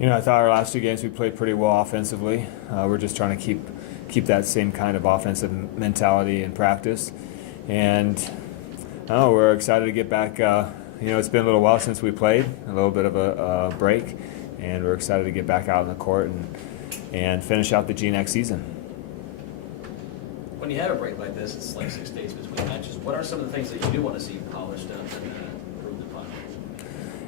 I thought our last two games we played pretty well offensively. We're just trying to keep that same kind of offensive mentality in practice, and we're excited to get back. It's been a little while since we played, a little bit of a break, and we're excited to get back out on the court and finish out the GNAC season. When you have a break like this, it's like 6 days between matches. What are some of the things that you do want to see polished up and improved upon?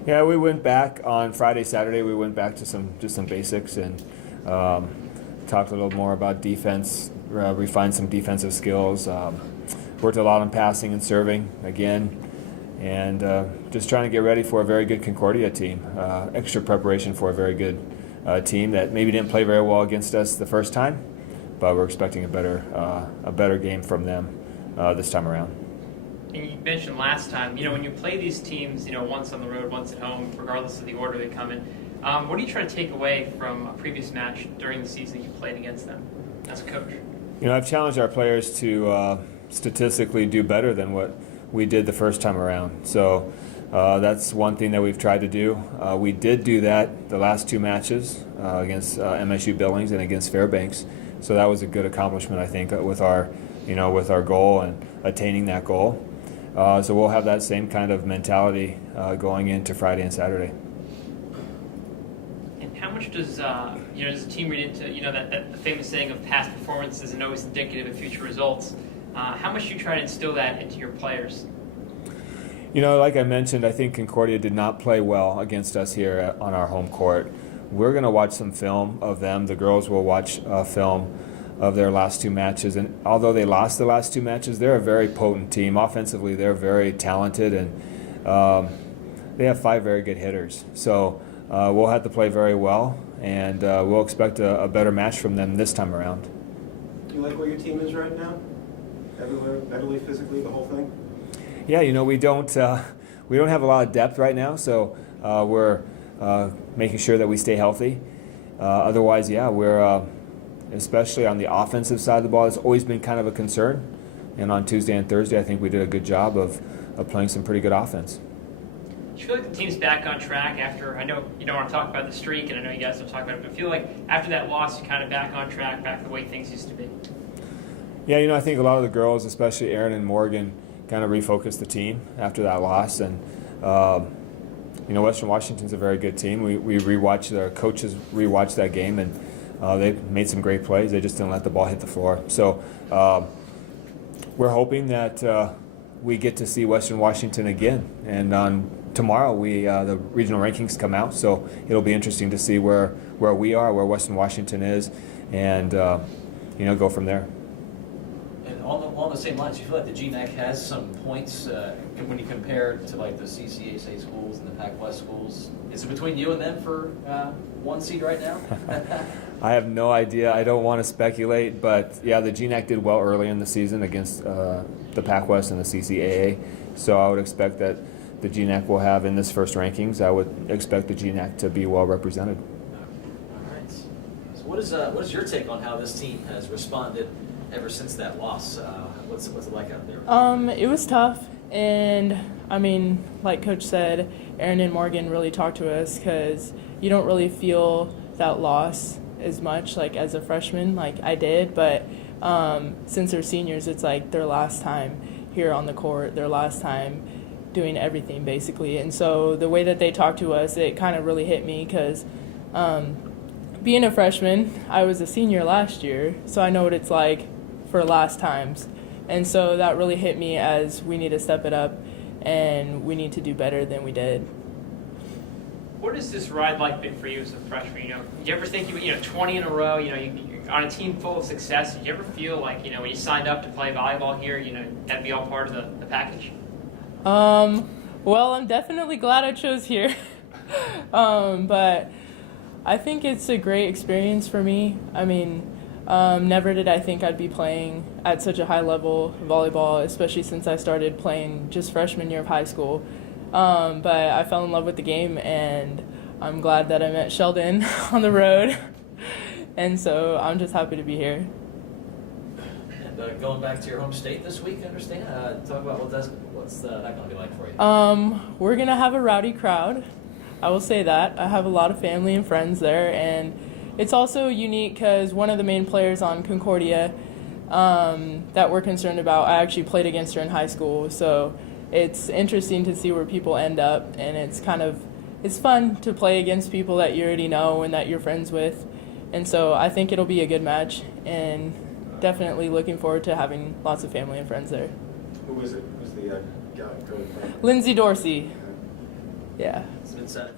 Yeah, we went back on Friday, Saturday. We went back to some basics and talked a little more about defense, refined some defensive skills, worked a lot on passing and serving again, and just trying to get ready for a very good Concordia team. Extra preparation for a very good team that maybe didn't play very well against us the first time, but we're expecting a better game from them this time around. And you mentioned last time, when you play these teams, once on the road, once at home, regardless of the order they come in, what do you try to take away from a previous match during the season you played against them as a coach? I've challenged our players to statistically do better than what we did the first time around. So that's one thing that we've tried to do. We did do that the last two matches against MSU Billings and against Fairbanks. So that was a good accomplishment, I think, with our goal and attaining that goal. So we'll have that same kind of mentality going into Friday and Saturday. And how much does does the team read into that the famous saying of past performance isn't always indicative of future results? How much do you try to instill that into your players? Like I mentioned, I think Concordia did not play well against us here on our home court. We're going to watch some film of them. The girls will watch film of their last two matches. And although they lost the last two matches, they're a very potent team. Offensively, they're very talented, and they have 5 very good hitters. So we'll have to play very well, and we'll expect a better match from them this time around. Do you like where your team is right now? Everywhere, mentally, physically, the whole thing? Yeah, we don't have a lot of depth right now, so we're making sure that we stay healthy. Otherwise, yeah, we're especially on the offensive side of the ball, it's always been kind of a concern. And on Tuesday and Thursday, I think we did a good job of playing some pretty good offense. Do you feel like the team's back on track after, I know you don't want to talk about the streak, and I know you guys don't talk about it, but I feel like after that loss, you're kind of back on track, back the way things used to be? Yeah, I think a lot of the girls, especially Erin and Morgan, kind of refocused the team after that loss. And, Western Washington's a very good team. We rewatched, our coaches rewatched that game, and they made some great plays. They just didn't let the ball hit the floor. So we're hoping that we get to see Western Washington again. And on tomorrow, the regional rankings come out, so it'll be interesting to see where we are, where Western Washington is, and go from there. And along the same lines, you feel like the GNAC has some points when you compare to like the CCHA schools and the Pac-West schools. Is it between you and them for 1 seed right now? I have no idea. I don't want to speculate, but yeah, the GNAC did well early in the season against the Pac-West and the CCAA. So I would expect that the GNAC will have in this first rankings. I would expect the GNAC to be well represented. All right. So what is your take on how this team has responded ever since that loss? What's it like out there? It was tough, and I mean, like Coach said, Erin and Morgan really talked to us because you don't really feel that loss as much like as a freshman like I did, but since they're seniors, it's like their last time here on the court, their last time doing everything basically. And so the way that they talked to us, it kind of really hit me because being a freshman, I was a senior last year, so I know what it's like for last times. And so that really hit me as we need to step it up and we need to do better than we did. What has this ride like been for you as a freshman? Did you ever think 20 in a row, you're on a team full of success, did you ever feel like, when you signed up to play volleyball here, that'd be all part of the package? Well, I'm definitely glad I chose here. But I think it's a great experience for me. I mean, never did I think I'd be playing at such a high level volleyball, especially since I started playing just freshman year of high school. But I fell in love with the game, and I'm glad that I met Sheldon on the road. And so I'm just happy to be here. And going back to your home state this week, I understand. Talk about what's that going to be like for you? We're going to have a rowdy crowd. I will say that. I have a lot of family and friends there, and it's also unique because one of the main players on Concordia that we're concerned about, I actually played against her in high school, so it's interesting to see where people end up, and it's fun to play against people that you already know and that you're friends with, and so I think it'll be a good match, and definitely looking forward to having lots of family and friends there. Who is it? Who's the guy? Lindsay Dorsey. Yeah. It's been said.